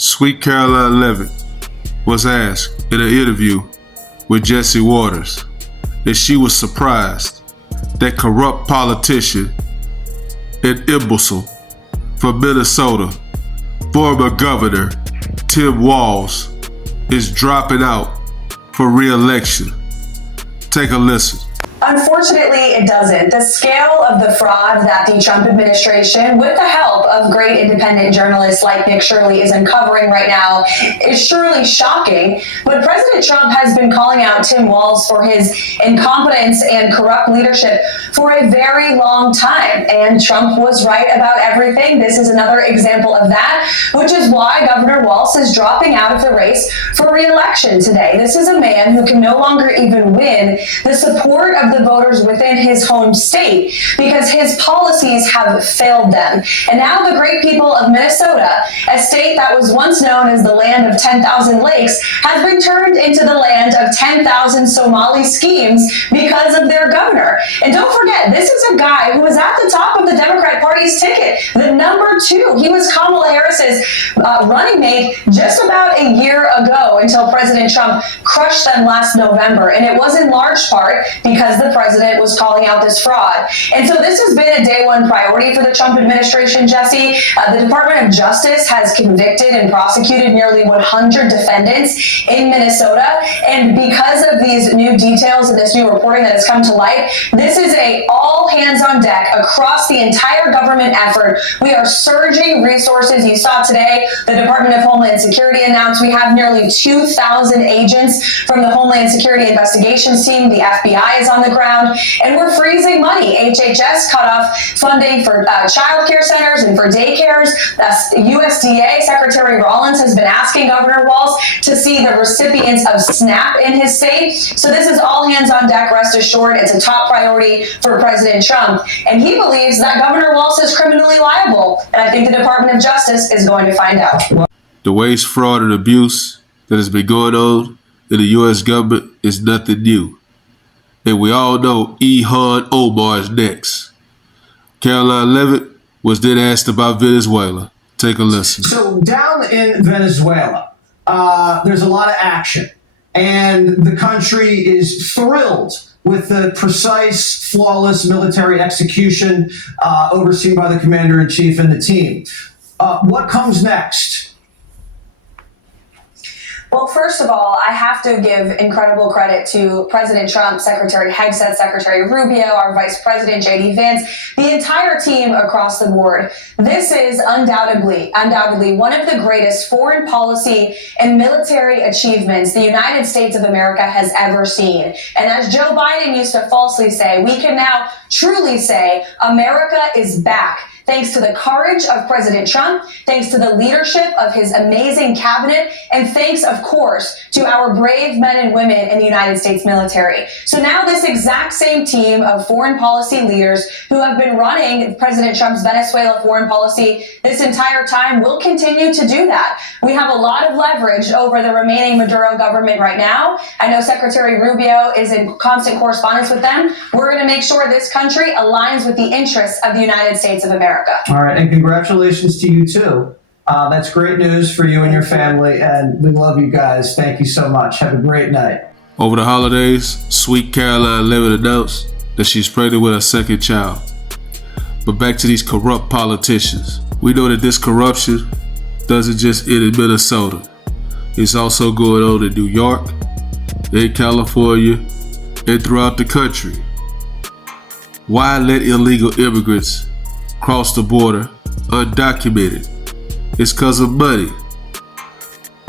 Sweet Karoline Leavitt was asked in an interview with Jesse Waters if she was surprised that corrupt politician and imbecile from Minnesota, former Governor Tim Walz, is dropping out for re-election. Take a listen. Unfortunately, it doesn't. The scale of the fraud that the Trump administration, with the help of great independent journalists like Nick Shirley, is uncovering right now is surely shocking. But President Trump has been calling out Tim Walz for his incompetence and corrupt leadership for a very long time. And Trump was right about everything. This is another example of that, which is why Governor Walz is dropping out of the race for re-election today. This is a man who can no longer even win the support of the voters within his home state because his policies have failed them. And now the great people of Minnesota, a state that was once known as the land of 10,000 lakes, has been turned into the land of 10,000 Somali schemes because of their governor. And don't forget, this is a guy who was at the top of the Democrat Party's ticket, the number 2. He was Kamala Harris's running mate just about a year ago until President Trump crushed them last November. And it was in large part because the president was calling out this fraud. And so this has been a day one priority for the Trump administration, Jesse. The Department of Justice has convicted and prosecuted nearly 100 defendants in Minnesota. And because of these new details and this new reporting that has come to light, this is a all hands on deck across the entire government effort. We are surging resources. You saw today the Department of Homeland Security announced we have nearly 2,000 agents from the Homeland Security Investigations Team. The FBI is on the ground, and we're freezing money. HHS cut off funding for child care centers and for daycares. USDA Secretary Rollins has been asking Governor Walz to see the recipients of SNAP in his state. So this is all hands on deck, rest assured. It's a top priority for President Trump, and he believes that Governor Walz is criminally liable, and I think the Department of Justice is going to find out. The waste, fraud, and abuse that has been going on in the U.S. government is nothing new. And we all know Ilhan Omar is next. Karoline Leavitt was then asked about Venezuela. Take a listen. So down in Venezuela, there's a lot of action. And the country is thrilled with the precise, flawless military execution overseen by the commander-in-chief and the team. What comes next? Well, first of all, I have to give incredible credit to President Trump, Secretary Hegseth, Secretary Rubio, our Vice President, J.D. Vance, the entire team across the board. This is undoubtedly one of the greatest foreign policy and military achievements the United States of America has ever seen. And as Joe Biden used to falsely say, we can now truly say America is back. Thanks to the courage of President Trump, thanks to the leadership of his amazing cabinet, and thanks, of course, to our brave men and women in the United States military. So now this exact same team of foreign policy leaders who have been running President Trump's Venezuela foreign policy this entire time will continue to do that. We have a lot of leverage over the remaining Maduro government right now. I know Secretary Rubio is in constant correspondence with them. We're going to make sure this country aligns with the interests of the United States of America. All right, and congratulations to you too. That's great news for you and your family, and we love you guys. Thank you so much. Have a great night. Over the holidays, Sweet Karoline Leavitt announced that she's pregnant with her second child. But back to these corrupt politicians. We know that this corruption doesn't just end in Minnesota. It's also going on in New York, in California, and throughout the country. Why let illegal immigrants cross the border undocumented? It's because of money.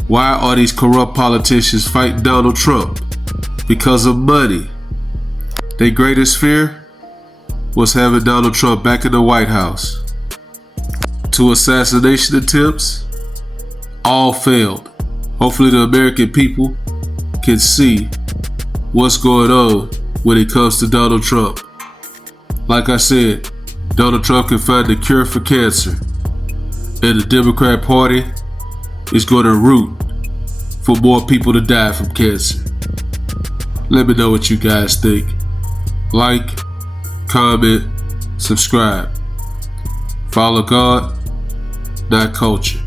Why are these corrupt politicians fighting Donald Trump? Because of money. Their greatest fear was having Donald Trump back in the White House. 2 assassination attempts, all failed. Hopefully the American people can see what's going on when it comes to Donald Trump. Like I said, Donald Trump can find the cure for cancer, and the Democrat Party is going to root for more people to die from cancer. Let me know what you guys think. Like, comment, subscribe. Follow God, not culture.